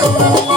Dios.